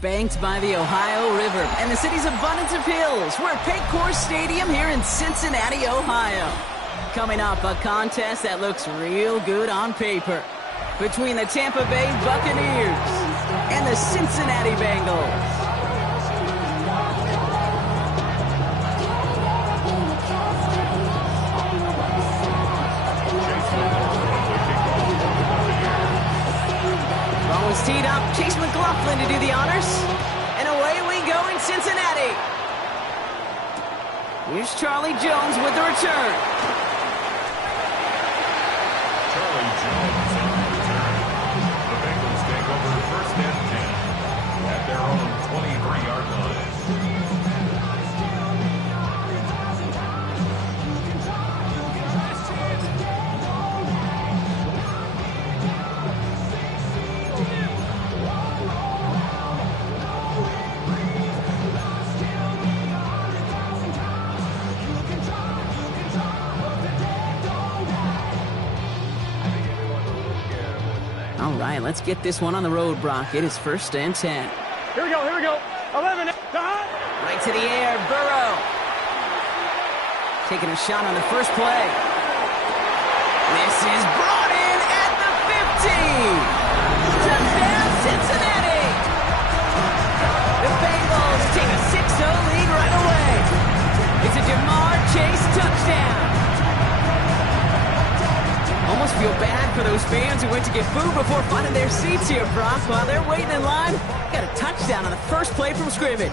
Banked by the Ohio River and the city's abundance of hills, we're at Paycor Stadium here in Cincinnati, Ohio. Coming up, a contest that looks real good on paper between the Tampa Bay Buccaneers and the Cincinnati Bengals. Ball is teed up. Chase McLaughlin to do the honors. And away we go in Cincinnati. Here's Charlie Jones with the return. Charlie Jones on the return. The Bengals take over first and 10 at their own 23-yard line. All right, let's get this one on the road, Brock. It is first and 10. Here we go. 11. Right to the air, Burrow. Taking a shot on the first play. This is brought in at the 50. Touchdown, Cincinnati. The Bengals take a 6-0 lead right away. It's a Jamar Chase touchdown. Almost feel bad for those fans who went to get food before finding their seats here, Brock. While they're waiting in line, got a touchdown on the first play from scrimmage.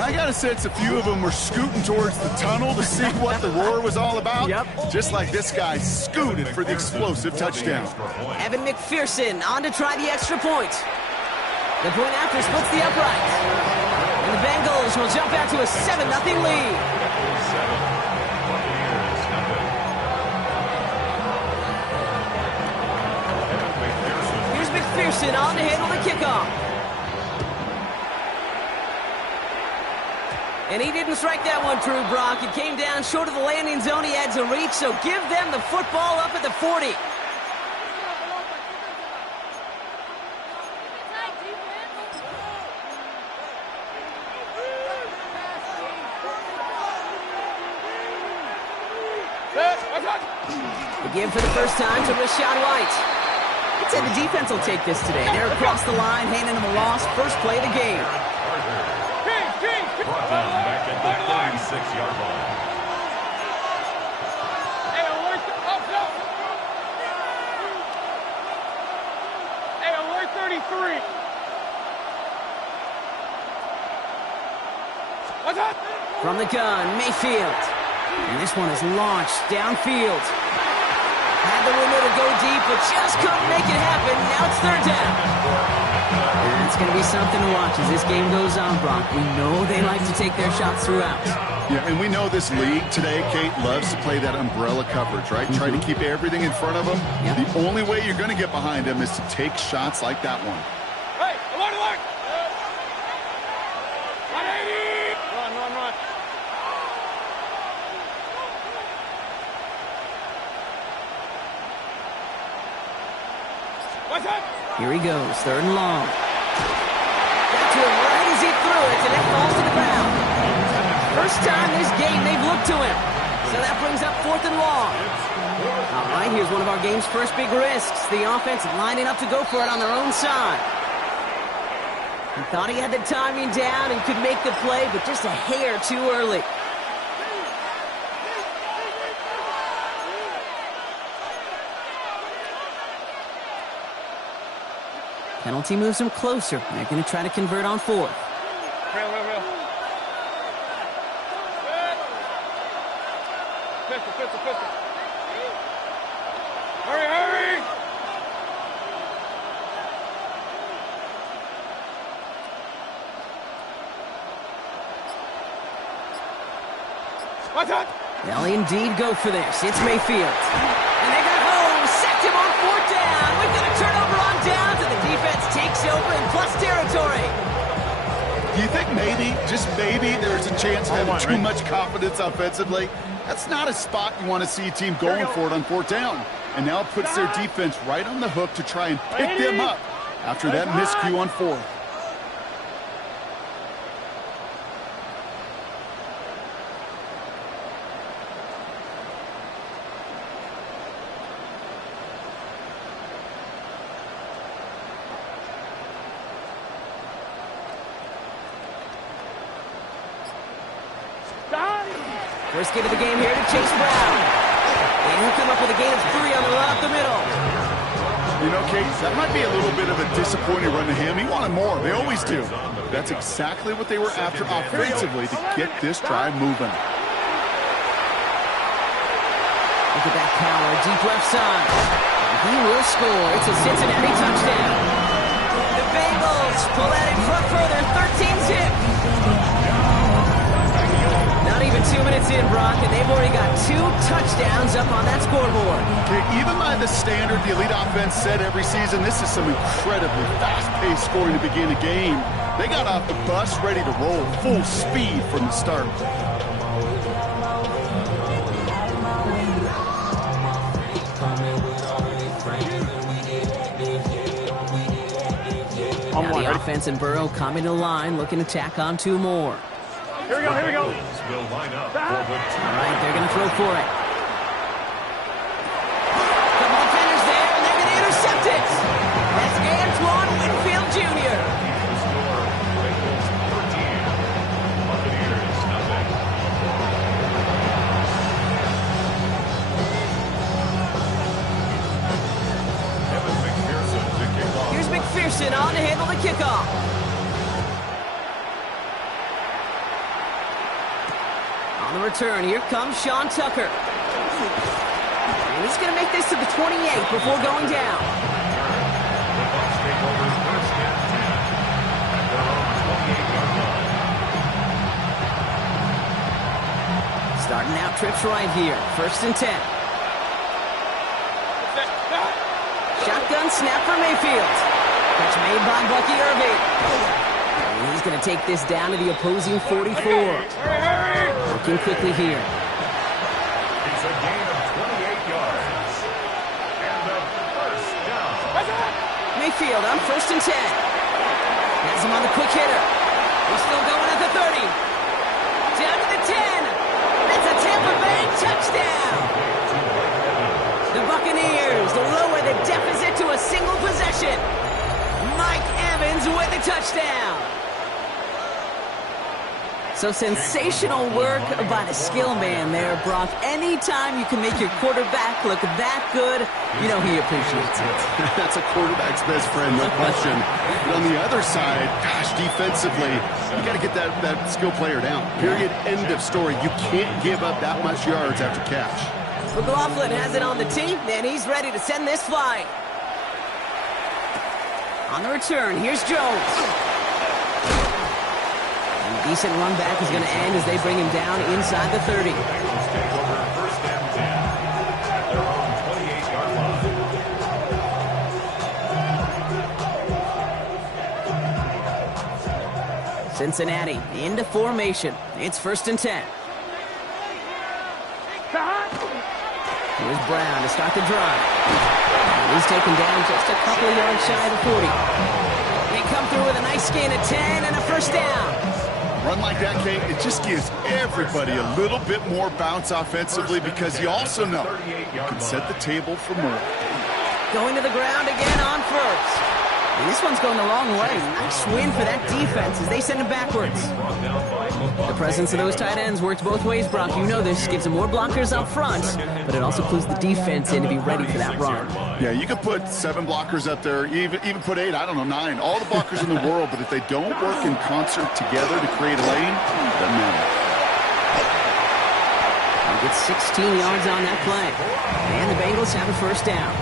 I got a sense a few of them were scooting towards the tunnel to see what the roar was all about. Yep. Just like this guy scooted for the explosive touchdown. Evan McPherson on to try the extra point. The point after splits the upright. And the Bengals will jump out to a 7-0 lead. McPherson on to handle the kickoff. And he didn't strike that one true, Brock. It came down short of the landing zone. He had to reach, so give them the football up at the 40. The give for the first time to Rashad White. I'd say the defense will take this today. They're across the line, handing them a loss. First play of the game. Brought down back at the 36-yard line. Alert 33. What's up? From the gun, Mayfield. And this one is launched downfield. Had the window to go deep, but just couldn't make it happen. Now it's third down. And it's going to be something to watch as this game goes on, Brock. We know they like to take their shots throughout. Yeah, and we know this league today, Kate, loves to play that umbrella coverage, right? Try to keep everything in front of them. Yep. The only way you're going to get behind them is to take shots like that one. Hey, alert! 180! Run. What's up? Here he goes, third and long. Got to him right as he threw it, and it falls to the ground. First time this game they've looked to him. So that brings up fourth and long. All right, here's one of our game's first big risks. The offense lining up to go for it on their own side. He thought he had the timing down and could make the play, but just a hair too early. Penalty moves them closer. They're going to try to convert on fourth. Real. Pistol. Hurry! What's up? They'll indeed go for this. It's Mayfield. And they got home. Sacked him on fourth down. We've got a turnover on downs, and the defense takes over in plus territory. Do you think maybe, just maybe, there's a chance of having too much confidence offensively? That's not a spot you want to see a team going for it on fourth down. And now it puts their defense right on the hook to try and pick them up after that miscue on fourth. First get of the game here to Chase Brown. And he'll come up with a gain of 3 on the run up the middle. You know, Kate, that might be a little bit of a disappointing run to him. He wanted more. They always do. That's exactly what they were after offensively to get this drive moving. Look at that power, deep left side. He will score. It's a Cincinnati touchdown. The Bengals pull out in front further, 13-zip. Not even 2 minutes in, Brock, and they've already got 2 touchdowns up on that scoreboard. Okay, even by the standard the elite offense set every season, this is some incredibly fast-paced scoring to begin a game. They got off the bus ready to roll full speed from the start. Now the offense and Burrow coming to the line, looking to tack on 2 more. Here we go, here we go. Will line up for the All right, they're going to throw for it. Couple defenders there, and they're going to intercept it. That's Antoine Winfield Jr. score. Bengals 13. Buccaneers nothing. Evan McPherson to kick off. Here's McPherson on to handle the kickoff. On the return, here comes Sean Tucker. And he's going to make this to the 28 before going down. The Bucs take over first and 10 at their own 28-yard line. Starting out trips right here. First and 10. Shotgun snap for Mayfield. Catch made by Bucky Irving. And he's going to take this down to the opposing 44. Working quickly here. It's a gain of 28 yards. And the first down. Mayfield on first and 10. Has him on the quick hitter. He's still going at the 30. Down to the 10. That's a Tampa Bay touchdown. The Buccaneers lower the deficit to a single possession. Mike Evans with a touchdown. So sensational work by the skill man there, Brock. Anytime you can make your quarterback look that good, you know he appreciates it. That's a quarterback's best friend, no question. But on the other side, gosh, defensively, you got to get that skill player down. Period. End of story. You can't give up that much yards after catch. McLaughlin has it on the tee, and he's ready to send this flying. On the return, here's Jones. And a decent run back is going to end as they bring him down inside the 30. Bengals take over first and 10 at their own 28-yard line. Cincinnati into formation. It's first and 10. Here's Brown to start the drive. He's taken down just a couple of yards shy of the 40. They come through with a nice gain of 10 and a first down. Run like that, Kate, it just gives everybody a little bit more bounce offensively because you also know you can set the table for more. Going to the ground again on first. And this one's going the wrong way. Nice win for that defense as they send it backwards. The presence of those tight ends works both ways, Brock. You know this. Gives them more blockers up front, but it also clues the defense in to be ready for that run. Yeah, you could put 7 blockers up there, even put 8, I don't know, 9. All the blockers in the world, but if they don't work in concert together to create a lane, it doesn't matter. He gets 16 yards on that play. And the Bengals have a first down.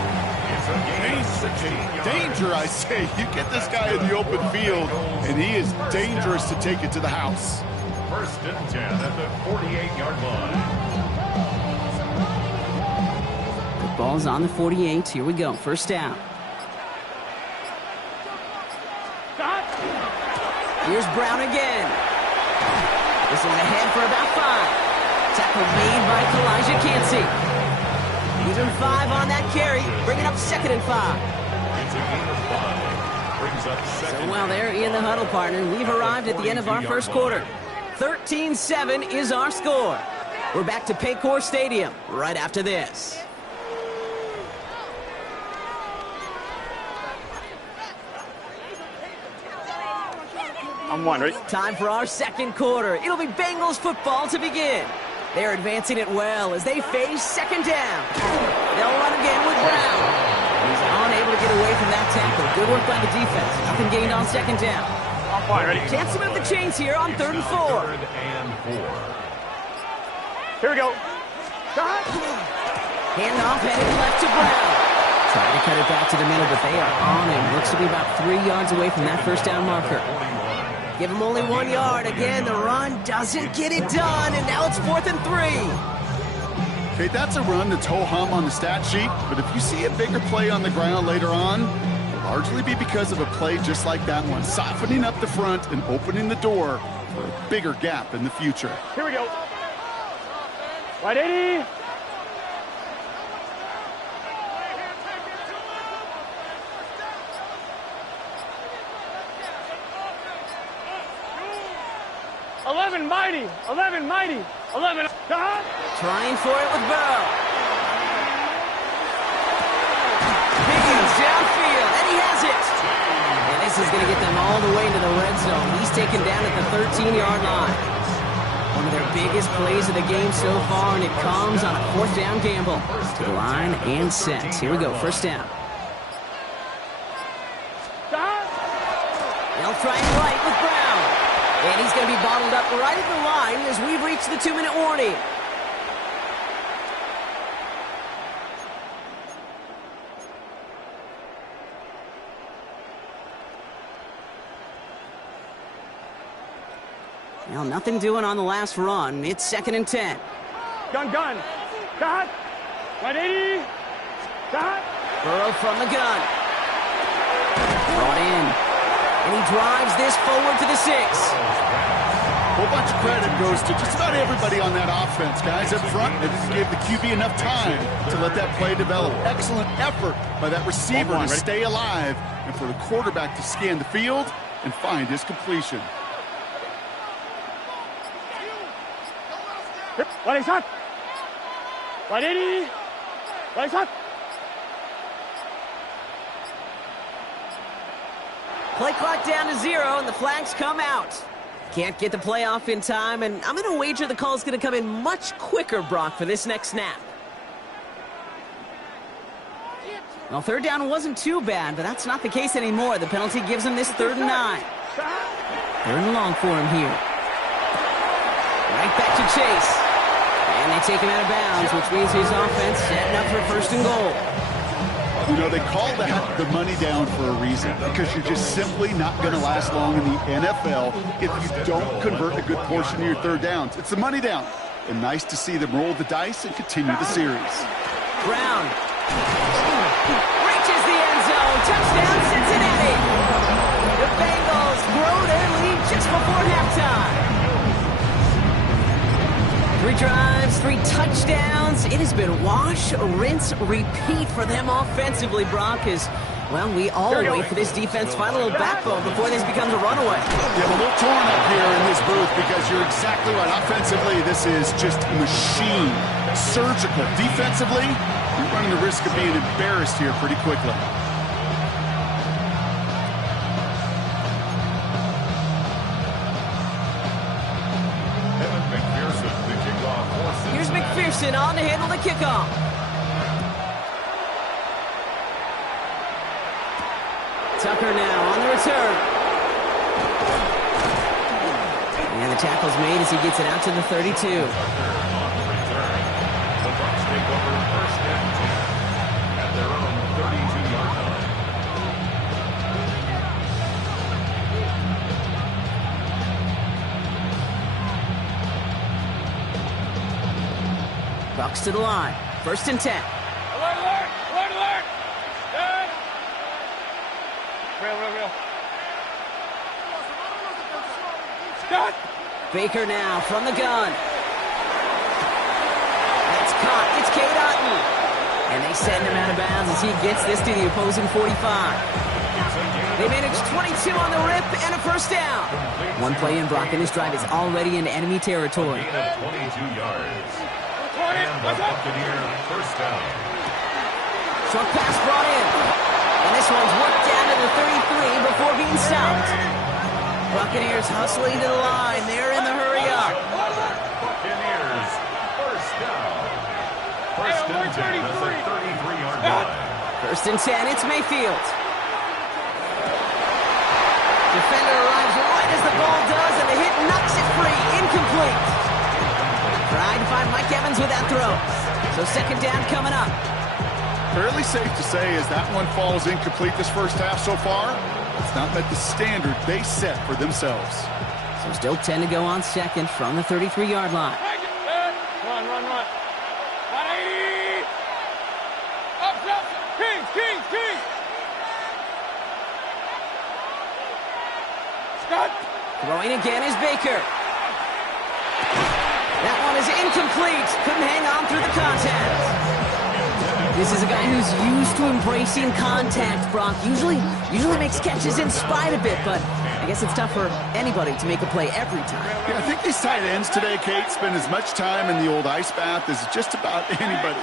Danger, I say. You get this guy in the open field, and he is dangerous to take it to the house. First and 10 at the 48-yard line. The ball's on the 48. Here we go. First down. Here's Brown again. This is ahead for about 5. Tackle made by Kalijah Cansey. Even 5 on that carry, bringing up second and 5. It's a gain of 5. Brings up second. So while they're in the huddle, partner, we've arrived at the end of our first quarter. 13-7 is our score. We're back to Paycor Stadium right after this. I'm one, ready? Time for our second quarter. It'll be Bengals football to begin. They're advancing it well as they face second down. They'll run again with Brown. He's unable to get away from that tackle. Good work by the defense. Nothing gained on second down. On point, ready? Chance to move the chains here on 3rd and 4. Third and 4. Here we go. Cut. Handoff headed left to Brown. Try to cut it back to the middle, but they are on him. Looks to be about 3 yards away from that first down marker. Give him only 1 yard. Again, the run doesn't get it done, and now it's 4th and 3. Okay, that's a run that's ho-hum on the stat sheet, but if you see a bigger play on the ground later on, it'll largely be because of a play just like that one, softening up the front and opening the door for a bigger gap in the future. Here we go. Right 80. Mighty, 11, mighty, 11. Trying for it with Burrow. Higgins downfield, and he has it. And this is going to get them all the way into the red zone. He's taken down at the 13-yard line. One of their biggest plays of the game so far, and it comes on a 4th down gamble. To the line and set. Here we go, first down. They'll try and right with Brown. And he's going to be bottled up right at the line as we've reached the 2-minute warning. Well, nothing doing on the last run. It's 2nd and 10. Gun. Cut. Right 80. Cut. Burrow from the gun. Brought in. And he drives this forward to the 6. A whole bunch of credit goes to just about everybody on that offense. Guys up front, they gave the QB enough time to let that play develop. Excellent effort by that receiver to stay alive and for the quarterback to scan the field and find his completion. Right shot. Right 80. Right shot. Play clock down to 0, and the flags come out. Can't get the play off in time, and I'm going to wager the call's going to come in much quicker, Brock, for this next snap. Well, 3rd down wasn't too bad, but that's not the case anymore. The penalty gives him this 3rd and 9. 3rd and long for him here. Right back to Chase. And they take him out of bounds, which means his offense setting up for 1st and goal. You know, they call that the money down for a reason, because you're just simply not going to last long in the NFL if you don't convert a good portion of your 3rd downs. It's the money down. And nice to see them roll the dice and continue the series. Brown reaches the end zone. Touchdown, Cincinnati. The Bengals grow their lead just before halftime. 3 drives, 3 touchdowns. It has been wash, rinse, repeat for them offensively, Brock, as, well, we all wait for this defense to find a little backbone before this becomes a runaway. Yeah, a little torn up here in this booth because you're exactly right. Offensively, this is just machine, surgical. Defensively, you're running the risk of being embarrassed here pretty quickly. Here's McPherson on to handle the kickoff. Tucker now on the return. And the tackle's made as he gets it out to the 32. Tucker on the return. The Bucs take over 1st and 10 at their own 32-yard line. Bucs to the line. 1st and 10. Alert, alert, alert, alert. Good. Real. Cut. Baker now from the gun. That's caught. It's Cade Otton. And they send him out of bounds as he gets this to the opposing 45. They manage 22 on the rip and a 1st down. 1 play in, Brock, and this drive is already in enemy territory. 22 yards. And the Buccaneer 1st down. Short pass brought in. And this one's worked down to the 33 before being stopped. Buccaneers hustling to the line. They're in the hurry up. Buccaneers That's a 33-yard line. First and 10, it's Mayfield. Defender arrives right as the ball does, and the hit knocks it free. Incomplete. Tried to find Mike Evans with that throw. So second down coming up. Fairly safe to say as that one falls incomplete this first half so far, it's not met the standard they set for themselves. So still 10 to go on second from the 33-yard line. Run. 180. Up. Kings. Scott. Throwing again is Baker. That one is incomplete. Couldn't hang on through the contact. This is a guy who's used to embracing contact, Brock. Usually makes catches in spite of it, but I guess it's tough for anybody to make a play every time. Yeah, I think these tight ends today, Kate, spend as much time in the old ice bath as just about anybody.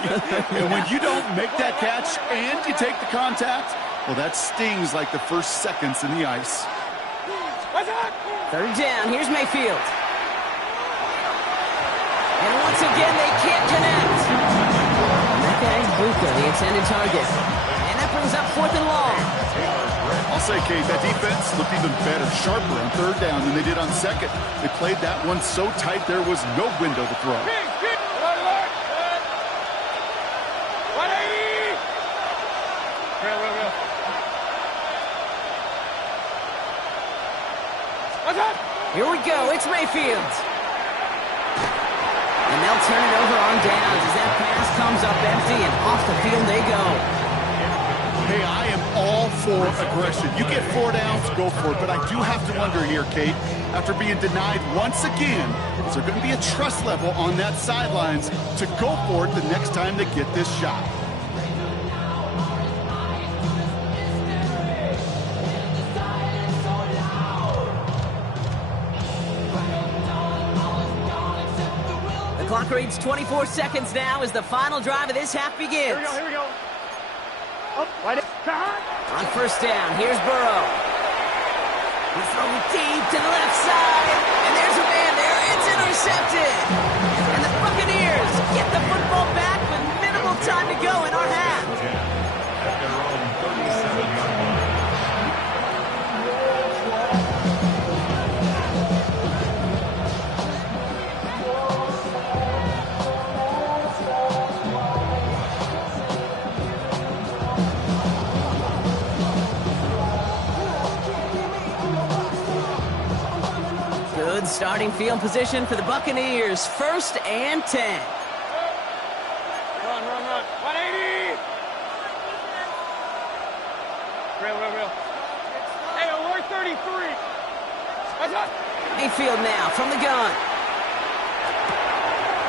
And when you don't make that catch and you take the contact, well, that stings like the first seconds in the ice. Third down, here's Mayfield. And once again, they can't connect. And that guy's Buka, the intended target. And that brings up fourth and long. I'll say, Kate, that defense looked even better, sharper on third down than they did on second. They played that one so tight there was no window to throw. 180. Real. Here we go, it's Mayfield. And they'll turn it over on downs as that pass comes up empty and off the field they go. Hey, I am all for aggression. You get 4 downs, go for it. But I do have to wonder here, Kate, after being denied once again, is there going to be a trust level on that sidelines to go for it the next time they get this shot? The clock reads 24 seconds now as the final drive of this half begins. Here we go. Up, right in. On first down, here's Burrow. He's throwing deep to the left side, and there's a man there. It's intercepted. And the Buccaneers get the football back with minimal time to go in our half. At their own 37-yard line. Good starting field position for the Buccaneers. First and 10. Run. 180. Real. Hey, alert 33. What's up? Mayfield now from the gun.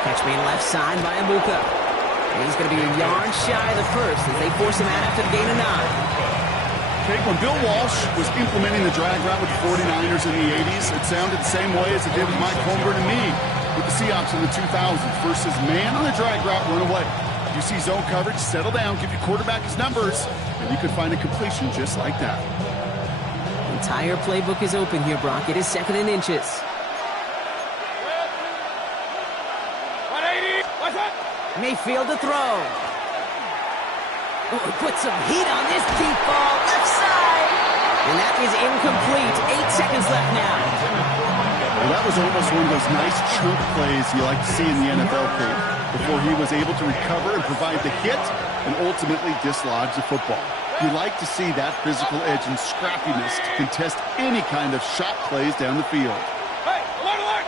Catch me in left side by Abuka. He's going to be a yard shy of the first as they force him out after the gain of 9. Kate, when Bill Walsh was implementing the drag route with the 49ers in the 80s, it sounded the same way as it did with Mike Holmgren and me with the Seahawks in the 2000s. Versus man on the drag route, run away. You see zone coverage, settle down, give your quarterback his numbers, and you could find a completion just like that. The entire playbook is open here, Brock. It is second and inches. 180. What's up? Mayfield to throw. Oh, put some heat on this deep ball, left side. And that is incomplete. 8 seconds left now. Well, that was almost one of those nice chunk plays you like to see in the NFL, Kate, before he was able to recover and provide the hit and ultimately dislodge the football. You like to see that physical edge and scrappiness to contest any kind of shot plays down the field. Hey, alert.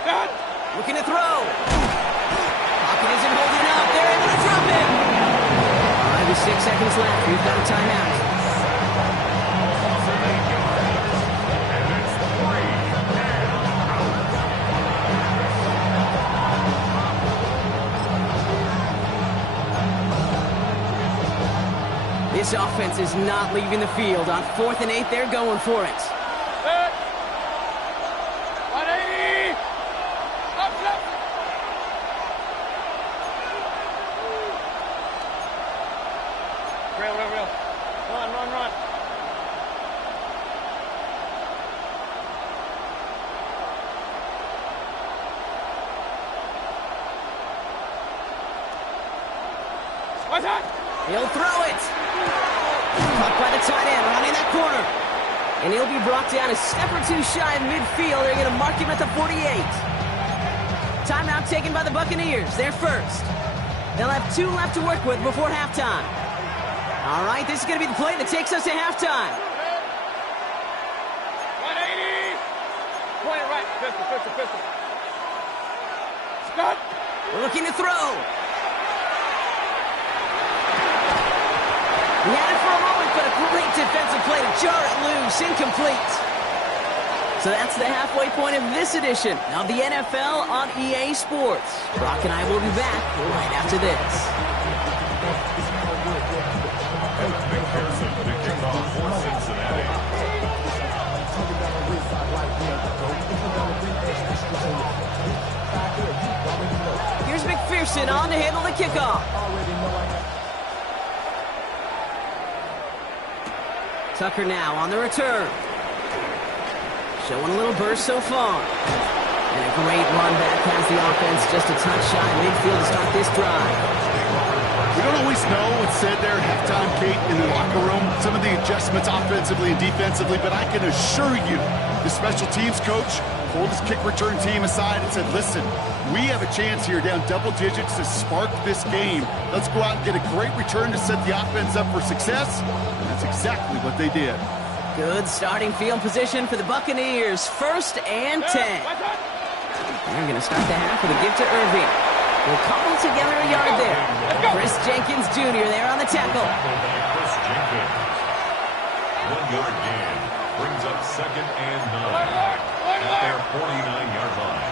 Scott. Looking to throw. Pocket isn't holding up. They're able to drop it. 5 to 6 seconds left. We've got a timeout. This offense is not leaving the field. On 4th and 8, they're going for it. 180. Up. Real. Run. He'll throw it. Caught by the tight end, running that corner. And he'll be brought down a step or two shy of midfield. They're going to mark him at the 48. Timeout taken by the Buccaneers. They're first. They'll have 2 left to work with before halftime. All right, this is going to be the play that takes us to halftime. 180. Point it right. Pistol. Scott. Looking to throw. He had it for a moment, but a great defensive play to jar it loose. Incomplete. So that's the halfway point of this edition of the NFL on EA Sports. Brock and I will be back right after this. McPherson to kick off for Cincinnati. Here's McPherson on to handle the kickoff. Tucker now on the return. Showing a little burst so far. And a great run back has the offense just a touch shy of midfield to start this drive. We don't always know what's said there at halftime, Kate, in the locker room. Some of the adjustments offensively and defensively, but I can assure you the special teams coach pulled his kick return team aside and said, listen, we have a chance here down double digits to spark this game. Let's go out and get a great return to set the offense up for success. And that's exactly what they did. Good starting field position for the Buccaneers. 1st and 10. They're going to start the half with a give to Irving. We'll cobble together a yard there. Chris Jenkins Jr. there on the tackle. Chris Jenkins. 1 yard gain. Brings up 2nd and 9. At their 49-yard line.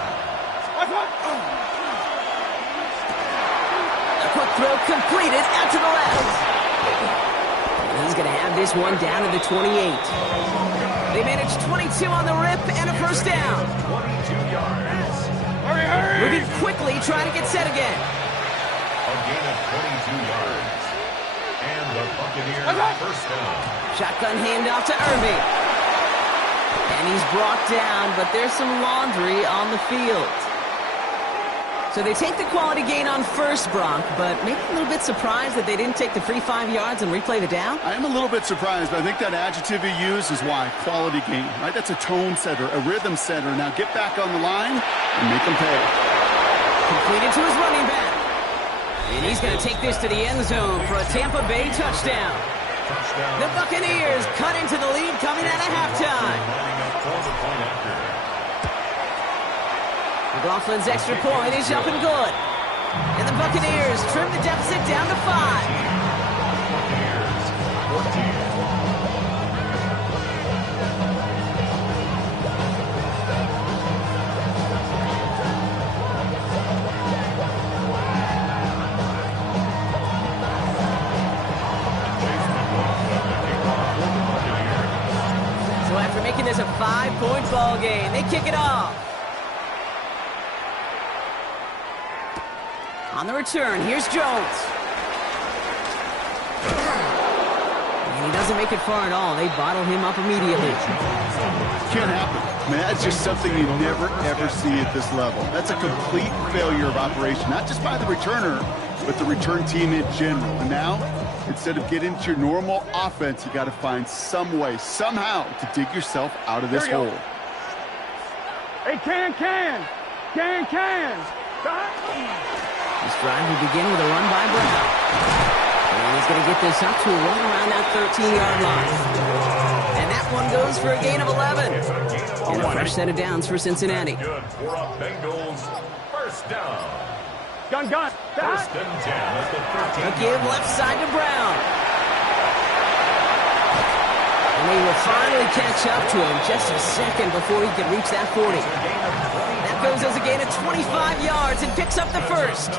A quick throw completed out to the left. He's going to have this one down to the 28. They managed 22 on the rip and a first down. 22 yards. Moving quickly, trying to get set again. A gain of 22 yards. And the Buccaneers first down. Shotgun handoff to Irving. And he's brought down, but there's some laundry on the field. So they take the quality gain on first, Brock, but maybe a little bit surprised that they didn't take the free 5 yards and replay the down? I am a little bit surprised, but I think that adjective he used is why. Quality gain, right? That's a tone setter, a rhythm setter. Now get back on the line and make them pay. Completed to his running back. And he's going to take this to the end zone for a Tampa Bay touchdown. The Buccaneers cut into the lead coming out of halftime. McLaughlin's extra point is up and good. And the Buccaneers trim the deficit down to 5. Buccaneers 14. So after making this a 5-point ball game, they kick it off. On the return, here's Jones. And he doesn't make it far at all. They bottle him up immediately. Can't happen. I mean, that's just something you never, ever see at this level. That's a complete failure of operation, not just by the returner, but the return team in general. And now, instead of getting into your normal offense, you got to find some way, somehow, to dig yourself out of this hole. Hey, can. This drive will begin with a run by Brown. And he's going to get this up to a run around that 13-yard line. And that one goes for a gain of 11. And a fresh set of downs for Cincinnati. Good for a Bengals first down. Gun. 1st and 10 at the 13. A give left side to Brown. And they will finally catch up to him just a second before he can reach that 40. That goes as a gain of 25 yards and picks up the first.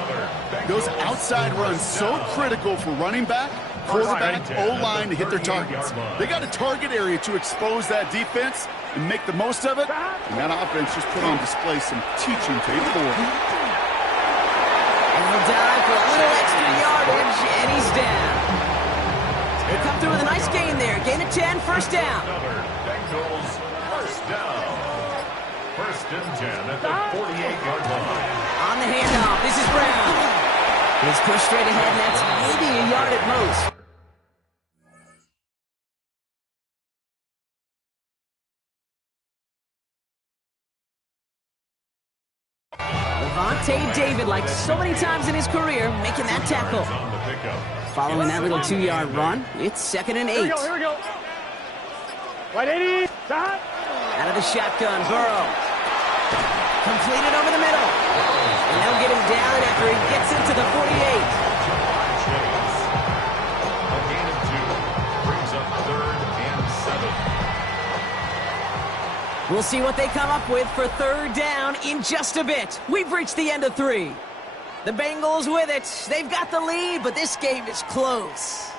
Those outside runs so critical for running back, quarterback, O-line to hit their targets. They got a target area to expose that defense and make the most of it. And that offense just put on display some teaching to the board. And he'll dive for a little extra yardage, and he's down. They come through with a nice gain there. Gain of 10, first down. Bengals first down. 1st and 10 at the 48-yard line. On the handoff, this is Brown. It's pushed straight ahead, and that's maybe a yard at most. Levante David, like so many times in his career, making that tackle. Following that little 2-yard run, it's 2nd and 8. Here we go. Right 80. Stop. Out of the shotgun, Burrow. Completed over the middle. And they'll get him down after he gets into the 48. A gain of 2 brings up 3rd and 7. We'll see what they come up with for 3rd down in just a bit. We've reached the end of 3. The Bengals with it. They've got the lead, but this game is close.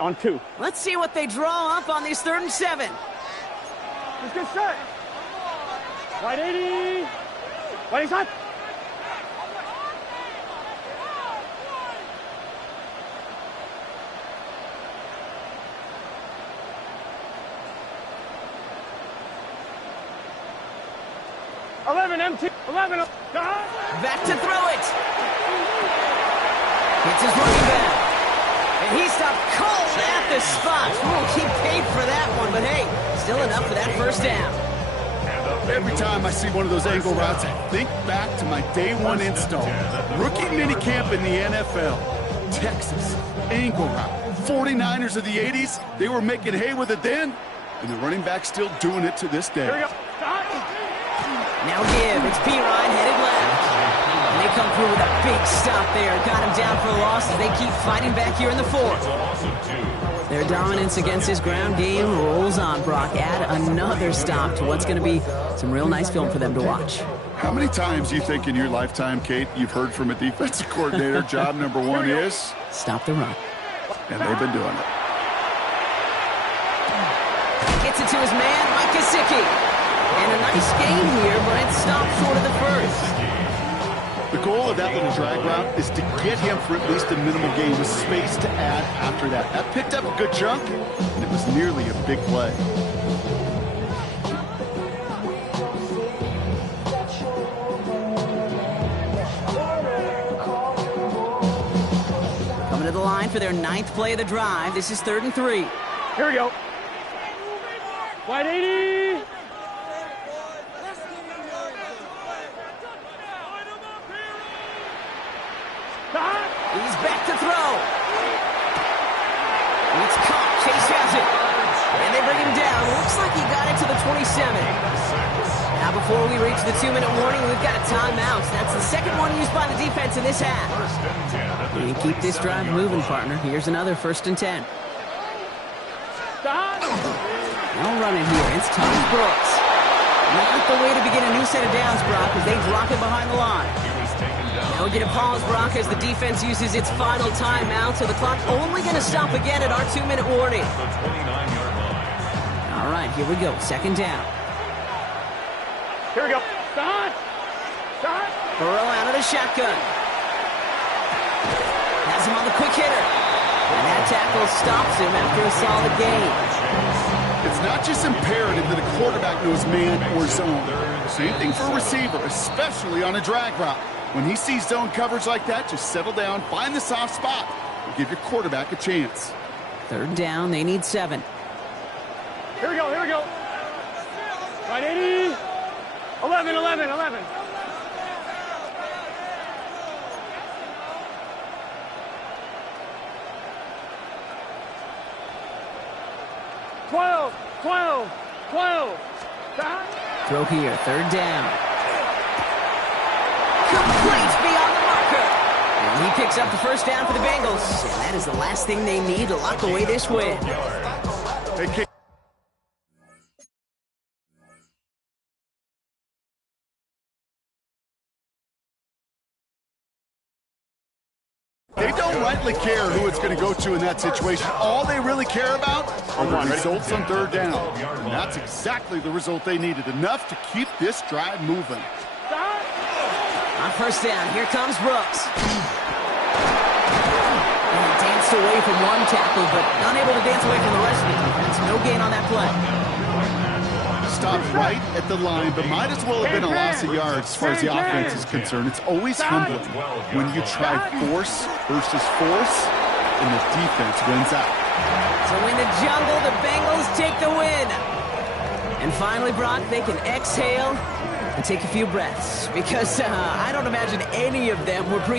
On 2. Let's see what they draw up on this 3rd and 7. Let's get set. Right 80. Right side. Empty. 11. Back to throw it. It's his running back. And he stopped cold at the spot. We'll keep paid for that one, but hey, still enough for that 1st down. Every time I see one of those angle routes, I think back to my day 1 install. Rookie minicamp in the NFL. Texas, angle route. 49ers of the 80s, they were making hay with it then, and the running back's still doing it to this day. Here we go. Now give. It's P. Ryan headed left. And they come through with a big stop there. Got him down for a loss as they keep fighting back here in the 4th. Their dominance against his ground game rolls on, Brock. Add another stop to what's going to be some real nice film for them to watch. How many times do you think in your lifetime, Kate, you've heard from a defensive coordinator, job number 1 is? Stop the run. And they've been doing it. Gets it to his man, Mike Gesicki. And a nice gain here, but it stopped short of the 1st. The goal of that little drag route is to get him for at least a minimal gain with space to add after that. That picked up a good chunk, and it was nearly a big play. Coming to the line for their 9th play of the drive. This is 3rd and 3. Here we go. Wide 80. He's back to throw. It's caught. Chase has it. And they bring him down. Looks like he got it to the 27. Now before we reach the 2-minute warning, we've got a timeout. That's the 2nd one used by the defense in this half. And keep this drive moving, partner. Here's another 1st and 10. No running here. It's Thomas Brooks. Not the way to begin a new set of downs, Brock, as they drop it behind the line. Now we get a pause, Brock, as the defense uses its final timeout, so the clock only going to stop again at our 2-minute warning. All right, here we go. 2nd down. Here we go. Start. Burrow out of the shotgun. Has him on the quick hitter. And that tackle stops him after a solid gain. It's not just imperative that a quarterback knows man or zone. Same thing for a receiver, especially on a drag route. When he sees zone coverage like that, just settle down, find the soft spot, and give your quarterback a chance. 3rd down, they need 7. Here we go. Right 80. 11. 12. Throw here, 3rd down. Complete beyond the marker. And he picks up the 1st down for the Bengals. And that is the last thing they need to lock away this win. Hey, Kate. They don't rightly care who it's going to go to in that situation. All they really care about are the results on 3rd down. And that's exactly the result they needed. Enough to keep this drive moving. On 1st down, here comes Brooks. away from one tackle, but unable to dance away from the rest of the defense. No gain on that play. Stopped right at the line, but might as well have been a loss of yards as far as the offense is concerned. It's always humbling when you try force versus force, and the defense wins out. So in the jungle, the Bengals take the win. And finally, Brock, they can exhale and take a few breaths, because I don't imagine any of them were breathing